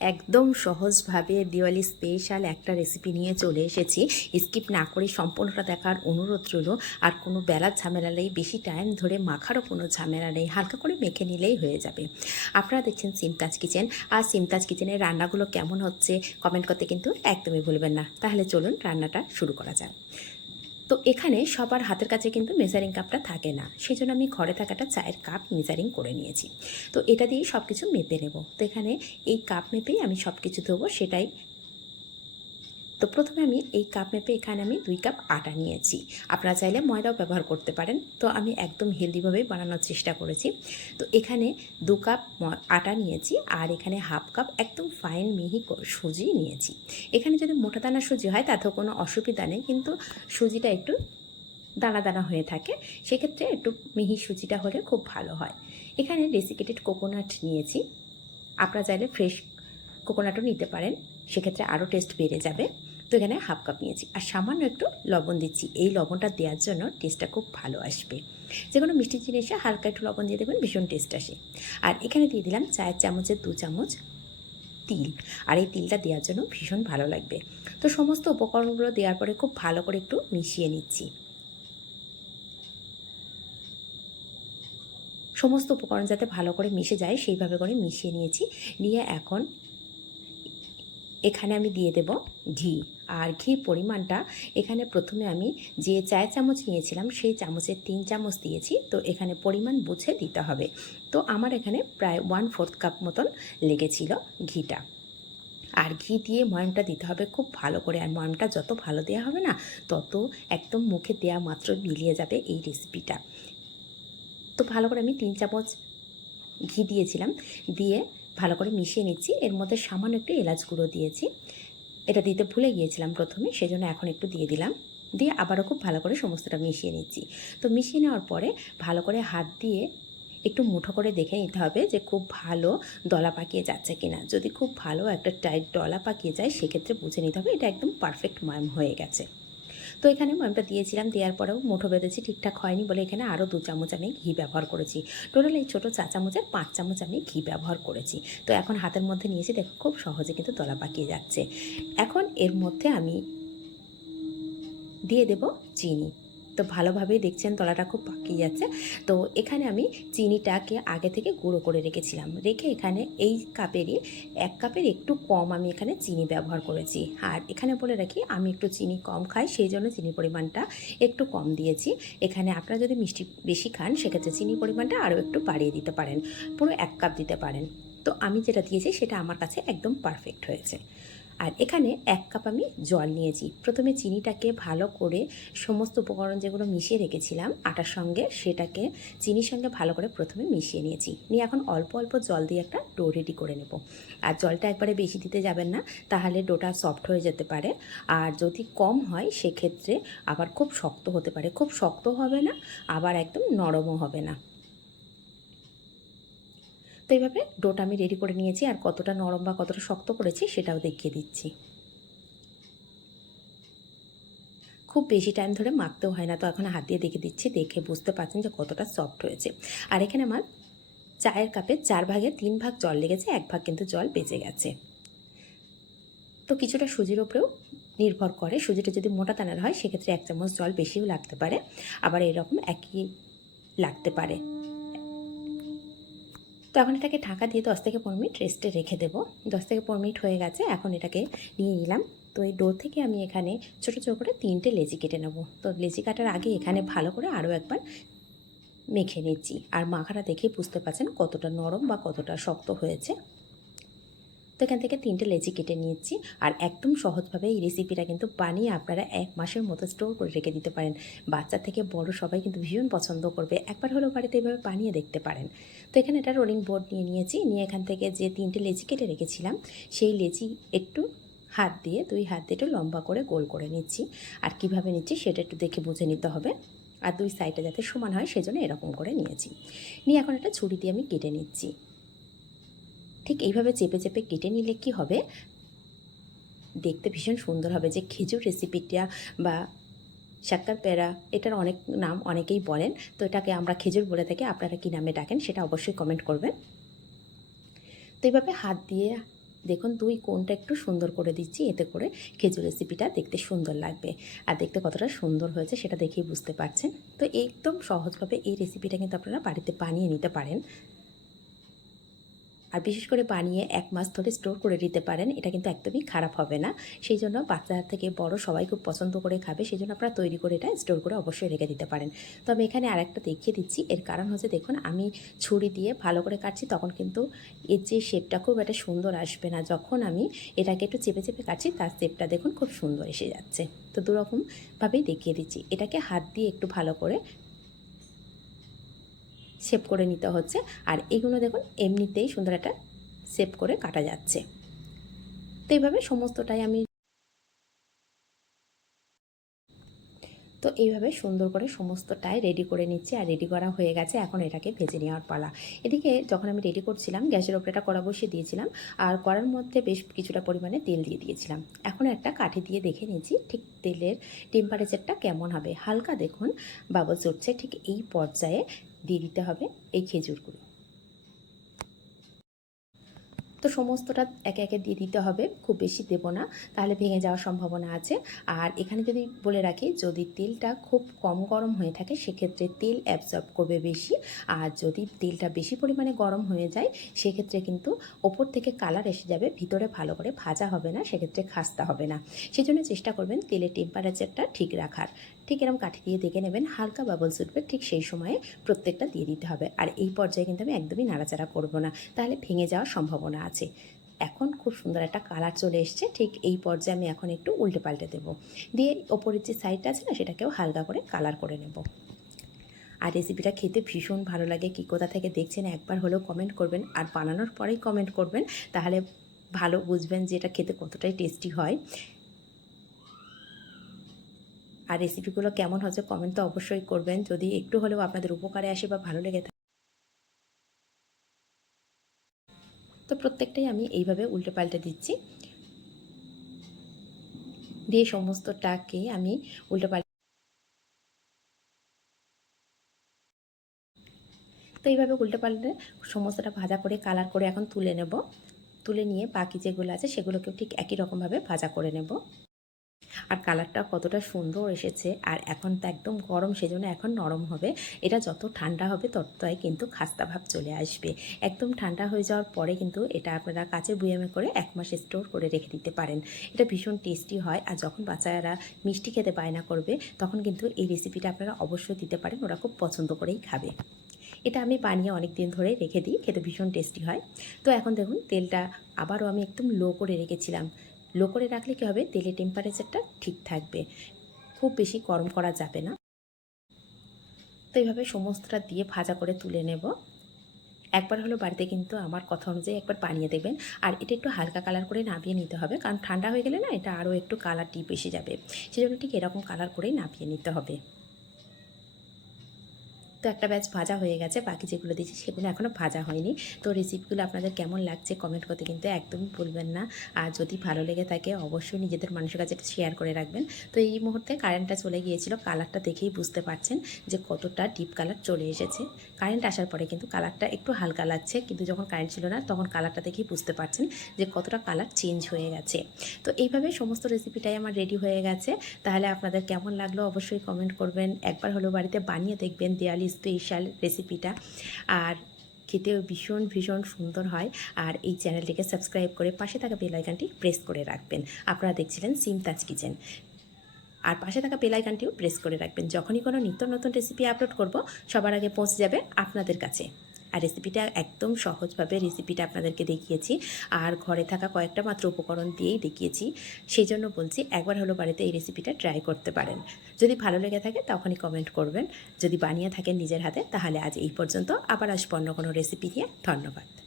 একদম সহজভাবে দিওয়ালি স্পেশাল একটা রেসিপি নিয়ে চলে এসেছি। স্কিপ না করে সম্পূর্ণটা দেখার অনুরোধ রইল। আর কোনো বেলার ঝামেলা নেই, বেশি টাইম ধরে মাখারও কোনো ঝামেলা নেই। হালকা করে মেখে নিলেই হয়ে যাবে। আপনারা দেখছেন সিমতাজ কিচেন আর সিমতাজ কিচেনের রান্নাগুলো কেমন হচ্ছে কমেন্ট করতে কিন্তু একদমই ভুলবেন না। তাহলে চলুন রান্নাটা শুরু করা যাক। তো এখানে সবার হাতের কাছে কিন্তু মেজারিং কাপটা থাকে না। সেই জন্য আমি ঘরে থাকাটা চায়ের কাপ মেজারিং করে নিয়েছি। তো এটা দিয়েই সব কিছু মেপে নেব। তো এখানে এই কাপ মেপেই আমি সব কিছু ধোবো, সেটাই তো প্রথমে আমি এই কাপ মেপে এখানে আমি দুই কাপ আটা নিয়েছি। আপনারা চাইলে ময়দাও ব্যবহার করতে পারেন। তো আমি একদম হেলদিভাবেই বানানোর চেষ্টা করেছি। তো এখানে দু কাপ আটা নিয়েছি আর এখানে হাফ কাপ একদম ফাইন মিহি সুজি নিয়েছি। এখানে যদি মোটা দানা সুজি হয়, তাতেও কোনো অসুবিধা নেই। কিন্তু সুজিটা একটু দানা দানা হয়ে থাকে, সেক্ষেত্রে একটু মিহি সুজিটা হলে খুব ভালো হয়। এখানে ডেসিকেটেড কোকোনাট নিয়েছি। আপনারা চাইলে ফ্রেশ কোকোনাটও নিতে পারেন। সেক্ষেত্রে আরও টেস্ট বেড়ে যাবে। তো এখানে হাফ কাপ নিয়েছি। আর সামান্য একটু লবণ দিচ্ছি। এই লবণটা দেওয়ার জন্য টেস্টটা খুব ভালো আসবে। যে কোনো মিষ্টি জিনিসে হালকা একটু লবণ দিয়ে দেবেন, ভীষণ টেস্ট আসে। আর এখানে দিয়ে দিলাম চায়ের চামচের দু চামচ তিল। আর এই তিলটা দেওয়ার জন্য ভীষণ ভালো লাগবে। তো সমস্ত উপকরণগুলো দেওয়ার পরে খুব ভালো করে একটু মিশিয়ে নিচ্ছি। সমস্ত উপকরণ যাতে ভালো করে মিশে যায়, সেইভাবে করে মিশিয়ে নিয়েছি। নিয়ে এখন এখানে আমি দিয়ে দেব ঘি। আর ঘি পরিমাণটা এখানে প্রথমে আমি যে চায়ের চামচ নিয়েছিলাম, সেই চামচের তিন চামচ দিয়েছি। তো এখানে পরিমাণ বুঝে দিতে হবে। তো আমার এখানে প্রায় ওয়ান ফোর্থ কাপ মতন লেগেছিল ঘিটা। আর ঘি দিয়ে ময়মটা দিতে হবে খুব ভালো করে। আর ময়মটা যত ভালো দেওয়া হবে না, তত একদম মুখে দেওয়া মাত্র মিলিয়ে যাবে এই রেসিপিটা তো ভালো করে আমি তিন চামচ ঘি দিয়েছিলাম। দিয়ে ভালো করে মিশিয়ে নিচ্ছি। এর মধ্যে সামান্য একটু এলাচ গুঁড়ো দিয়েছি। এটা দিতে ভুলে গিয়েছিলাম প্রথমে, সেজন্য এখন একটু দিয়ে দিলাম। দিয়ে আবারও খুব ভালো করে সমস্তটা মিশিয়ে নিচ্ছি। তো মিশিয়ে নেওয়ার পরে ভালো করে হাত দিয়ে একটু মুঠো করে দেখে নিতে হবে যে খুব ভালো দলা পাকিয়ে যাচ্ছে কিনা। যদি খুব ভালো একটা টাইট ডলা পাকিয়ে যায়, সেক্ষেত্রে বুঝে নিতে হবে এটা একদম পারফেক্ট ময়াম হয়ে গেছে। তো এখানে ময়ামটা দিয়েছিলাম, দেওয়ার পরেও মুঠো বেঁধেছি, ঠিকঠাক হয়নি বলে এখানে আরও দু চামচ আমি ঘি ব্যবহার করেছি। টোটাল এই ছোটো চা চামচের পাঁচ চামচ আমি ঘি ব্যবহার করেছি। তো এখন হাতের মধ্যে নিয়েছি, দেখো খুব সহজে কিন্তু দলা পাকিয়ে যাচ্ছে। এখন এর মধ্যে আমি দিয়ে দেব চিনি। তো ভালোভাবেই দেখছেন তলাটা খুব পাকিয়ে যাচ্ছে। তো এখানে আমি চিনিটাকে আগে থেকে গুঁড়ো করে রেখেছিলাম। রেখে এখানে এই কাপেরই, এক কাপের একটু কম আমি এখানে চিনি ব্যবহার করেছি। আর এখানে বলে রাখি, আমি একটু চিনি কম খাই, সেই জন্য চিনির পরিমাণটা একটু কম দিয়েছি। এখানে আপনারা যদি মিষ্টি বেশি খান, সেক্ষেত্রে চিনির পরিমাণটা আরও একটু বাড়িয়ে দিতে পারেন। পুরো এক কাপ দিতে পারেন। তো আমি যেটা দিয়েছি, সেটা আমার কাছে একদম পারফেক্ট হয়েছে। আর এখানে এক কাপ আমি জল নিয়েছি। প্রথমে চিনিটাকে ভালো করে সমস্ত উপকরণ যেগুলো মিশিয়ে রেখেছিলাম, আটার সঙ্গে সেটাকে চিনির সঙ্গে ভালো করে প্রথমে মিশিয়ে নিয়েছি। নিয়ে এখন অল্প অল্প জল দিয়ে একটা ডো রেডি করে নেব। আর জলটা একবারে বেশি দিতে যাবেন না, তাহলে ডোটা সফট হয়ে যেতে পারে। আর যদি কম হয়, সেক্ষেত্রে আবার খুব শক্ত হতে পারে। খুব শক্ত হবে না, আবার একদম নরমও হবে না। তো এইভাবে ডোটা আমি রেডি করে নিয়েছি আর কতটা নরম বা কতটা শক্ত করেছি সেটাও দেখিয়ে দিচ্ছি। খুব বেশি টাইম ধরে মাখতেও হয় না, তো এখন হাত দিয়ে দেখে দিচ্ছি, দেখে বুঝতে পারছেন যে কতটা সফট হয়েছে। আর এখানে আমার চায়ের কাপে চার ভাগে তিন ভাগ জল লেগেছে, এক ভাগ কিন্তু জল বেঁচে গেছে। তো কিছুটা সুজির ওপরেও নির্ভর করে, সুজিটা যদি মোটা দানার হয়, সেক্ষেত্রে এক চামচ জল বেশিও লাগতে পারে, আবার এরকম একই লাগতে পারে। তো এখন এটাকে ঢাকা দিয়ে দশ থেকে পনেরো মিনিট রেস্টে রেখে দেবো। দশ থেকে পনেরো মিনিট হয়ে গেছে, এখন এটাকে নিয়ে নিলাম। তো এই ডো থেকে আমি এখানে ছোটো ছোটো করে তিনটে লেজি কেটে নেব। তো লেজি কাটার আগে এখানে ভালো করে আরও একবার মেখে নিচ্ছি। আর মাখাটা দেখে বুঝতে পারছেন কতটা নরম বা কতটা শক্ত হয়েছে। তো এখান থেকে তিনটে লেচি কেটে নিয়েছি। আর একদম সহজভাবে এই রেসিপিটা কিন্তু বানিয়ে আপনারা এক মাসের মতো স্টোর করে রেখে দিতে পারেন। বাচ্চা থেকে বড় সবাই কিন্তু ভীষণ পছন্দ করবে। একবার হলেও বাড়িতে এভাবে বানিয়ে দেখতে পারেন। তো এখানে একটা রোলিং বোর্ড নিয়ে নিয়েছি। নিয়ে এখান থেকে যে তিনটে লেচি কেটে রেখেছিলাম, সেই লেচি একটু হাত দিয়ে, দুই হাত দিয়ে একটু লম্বা করে গোল করে নিচ্ছি। আর কীভাবে নিচ্ছি সেটা একটু দেখে বুঝে নিতে হবে। আর দুই সাইডে যাতে সমান হয়, সেজন্য এরকম করে নিয়েছি। নিয়ে এখন একটা ছুরি দিয়ে আমি কেটে নিচ্ছি। ঠিক এইভাবে চেপে চেপে কেটে নিলে কি হবে? দেখতে ভীষণ সুন্দর হবে যে খেজুর রেসিপিটা বা শাক্কার পেড়া এটার অনেক নাম অনেকেই বলেন, তো এটাকে আমরা খেজুর বলে থাকি, আপনারা কী নামে ডাকেন সেটা অবশ্যই কমেন্ট করবেন। তো এইভাবে হাত দিয়ে দেখুন দুই কোনটা একটু সুন্দর করে দিচ্ছি, এতে করে খেজুর রেসিপিটা দেখতে সুন্দর লাগবে। আর দেখতে কতটা সুন্দর হয়েছে সেটা দেখেই বুঝতে পারছেন। তো একদম সহজভাবে এই রেসিপিটা কিন্তু আপনারা বাড়িতে বানিয়ে নিতে পারেন। আর বিশেষ করে বানিয়ে এক মাস ধরে স্টোর করে দিতে পারেন, এটা কিন্তু একদমই খারাপ হবে না। সেই জন্য বাচ্চা থেকে বড় সবাই খুব পছন্দ করে খাবে, সেই জন্য আপনারা তৈরি করে এটা স্টোর করে অবশ্যই রেখে দিতে পারেন। তো আমি এখানে আরেকটা দেখিয়ে দিচ্ছি, এর কারণ হচ্ছে দেখুন, আমি ছুরি দিয়ে ভালো করে কাটছি, তখন কিন্তু এর যে শেপটা খুব একটা সুন্দর আসবে না। যখন আমি এটাকে একটু চেপে চেপে কাটছি, তার শেপটা দেখুন খুব সুন্দর এসে যাচ্ছে। তো দুরকমভাবেই দেখিয়ে দিচ্ছি। এটাকে হাত দিয়ে একটু ভালো করে শেপ করে নিতে হচ্ছে। আর এগুলো দেখুন, এমনিতেই সুন্দর একটা শেপ করে কাটা যাচ্ছে। তো এইভাবে সমস্তটাই আমি তো এইভাবে সুন্দর করে সমস্তটাই রেডি করে নিচ্ছি আর রেডি করা হয়ে গেছে। এখন এটাকে ভেজে নেওয়ার পালা। এদিকে যখন আমি রেডি করছিলাম, গ্যাসের ওপরে একটা কড়া বসিয়ে দিয়েছিলাম আর কড়ার মধ্যে বেশ কিছুটা পরিমাণে তেল দিয়ে দিয়েছিলাম। এখন একটা কাঠি দিয়ে দেখে নিয়েছি ঠিক তেলের টেম্পারেচারটা কেমন হবে। হালকা দেখুন বাবলস উঠছে ঠিক এই পর্যায়ে দিয়ে দিতে হবে এই খেজুরগুলো তো সমস্তটা একে একে দিয়ে দিতে হবে, খুব বেশি দেব না, তাহলে ভেঙে যাওয়ার সম্ভাবনা আছে। আর এখানে যদি বলে রাখি, যদি তেলটা খুব কম গরম হয়ে থাকে, সেক্ষেত্রে তেল অ্যাবজর্ব করবে বেশি। আর যদি তেলটা বেশি পরিমাণে গরম হয়ে যায়, সেক্ষেত্রে কিন্তু ওপর থেকে কালার এসে যাবে, ভিতরে ভালো করে ভাজা হবে না, সেক্ষেত্রে খাস্তা হবে না। সেই জন্য চেষ্টা করবেন তেলের টেম্পারেচারটা ঠিক রাখার। ঠিক এরকম কাঠি দিয়ে দেখে নেবেন, হালকা বাবলস উঠবে, ঠিক সেই সময়ে প্রত্যেকটা দিয়ে দিতে হবে। আর এই পর্যায়ে কিন্তু আমি একদমই নাড়াচাড়া করব না, তাহলে ভেঙে যাওয়ার সম্ভাবনা আছে। এখন খুব সুন্দর একটা কালার চলে এসছে, ঠিক এই পর্যায়ে আমি এখন একটু উল্টে পাল্টে দেবো। দিয়ে ওপরের যে সাইডটা আছে না, সেটাকেও হালকা করে কালার করে নেব। আর রেসিপিটা খেতে ভীষণ ভালো লাগে, কী কোথা থেকে দেখছেন একবার হলেও কমেন্ট করবেন। আর বানানোর পরেই কমেন্ট করবেন, তাহলে ভালো বুঝবেন যে এটা খেতে কতটাই টেস্টি হয়। আর রেসিপিগুলো কেমন হচ্ছে কমেন্ট তো অবশ্যই করবেন। যদি একটু হলেও আপনাদের উপকারে আসে বা ভালো লেগে থাকে তো প্রত্যেকটাই আমি এইভাবে উল্টে পাল্টে দিচ্ছি। দিয়ে সমস্তটাকে আমি উল্টে পাল্টে তো এইভাবে উল্টে পাল্টে সমস্তটা ভাজা করে কালার করে এখন তুলে নেব। তুলে নিয়ে বাকি যেগুলো আছে সেগুলোকেও ঠিক একই রকমভাবে ভাজা করে নেব। আর কালারটা কতটা সুন্দর এসেছে। আর এখন তো একদম গরম, সেজন্য এখন নরম হবে। এটা যত ঠান্ডা হবে ততটাই কিন্তু খাস্তা ভাব চলে আসবে। একদম ঠান্ডা হয়ে যাওয়ার পরে কিন্তু এটা আপনারা কাচের বুয়ামে করে এক মাস স্টোর করে রেখে দিতে পারেন। এটা ভীষণ টেস্টি হয় আর যখন বাচ্চারা মিষ্টি খেতে বায়না করবে, তখন কিন্তু এই রেসিপিটা আপনারা অবশ্যই দিতে পারেন। ওরা খুব পছন্দ করেই খাবে। এটা আমি বানিয়ে অনেক দিন ধরে রেখে দিই, খেতে ভীষণ টেস্টি হয়। তো এখন দেখুন, তেলটা আবারও আমি একদম লো করে রেখেছিলাম। লো করে রাখলে কী হবে? তেলের টেম্পারেচারটা ঠিক থাকবে। খুব বেশি গরম করা যাবে না। তো এইভাবে সমস্তটা দিয়ে ভাজা করে তুলে নেব। একবার হলো বাড়িতে কিন্তু আমার কথা অনুযায়ী একবার বানিয়ে দেবেন। আর এটা একটু হালকা কালার করে নামিয়ে নিতে হবে। কারণ ঠান্ডা হয়ে গেলে না এটা আরও একটু কালার ডিপ এসে যাবে। সেজন্য ঠিক এরকম কালার করেই নামিয়ে নিতে হবে। তো একটা ব্যাচ ভাজা হয়ে গেছে, বাকি যেগুলো দিয়েছি সেগুলো এখনও ভাজা হয়নি। তো রেসিপিগুলো আপনাদের কেমন লাগছে কমেন্ট করতে কিন্তু একদমই ভুলবেন না। আর যদি ভালো লেগে থাকে অবশ্যই নিজেদের মানুষের কাছে শেয়ার করে রাখবেন। তো এই মুহূর্তে কারেন্টটা চলে গিয়েছিল কালারটা দেখেই বুঝতে পারছেন যে কতটা ডিপ কালার চলে এসেছে। কারেন্ট আসার পরে কিন্তু কালারটা একটু হালকা লাগছে, কিন্তু যখন কারেন্ট ছিল না তখন কালারটা দেখেই বুঝতে পারছেন যে কতটা কালার চেঞ্জ হয়ে গেছে। তো এইভাবে সমস্ত রেসিপিটাই আমার রেডি হয়ে গেছে। তাহলে আপনাদের কেমন লাগল অবশ্যই কমেন্ট করবেন। একবার হলো বাড়িতে বানিয়ে দেখবেন দেয়ালি স্পেশাল রেসিপিটা আর খেতেও ভীষণ ভীষণ সুন্দর হয়। আর এই চ্যানেলটিকে সাবস্ক্রাইব করে পাশে থাকা বেলাইকানটি প্রেস করে রাখবেন। আপনারা দেখছিলেন সিম তাজ কিচেন আর পাশে থাকা বেলাইকানটিও প্রেস করে রাখবেন। যখনই কোনো নিত্য নতুন রেসিপি আপলোড করব, সবার আগে পৌঁছে যাবে আপনাদের কাছে। আর রেসিপিটা একদম সহজভাবে রেসিপিটা আপনাদেরকে দেখিয়েছি। আর ঘরে থাকা কয়েকটা মাত্র উপকরণ দিয়েই দেখিয়েছি। সেই জন্য বলছি একবার হলো বাড়িতে এই রেসিপিটা ট্রাই করতে পারেন। যদি ভালো লেগে থাকে তখনই কমেন্ট করবেন। যদি বানিয়ে থাকেন নিজের হাতে তাহলে আজ এই পর্যন্ত। আবার আসব অন্য কোনো রেসিপি নিয়ে। ধন্যবাদ।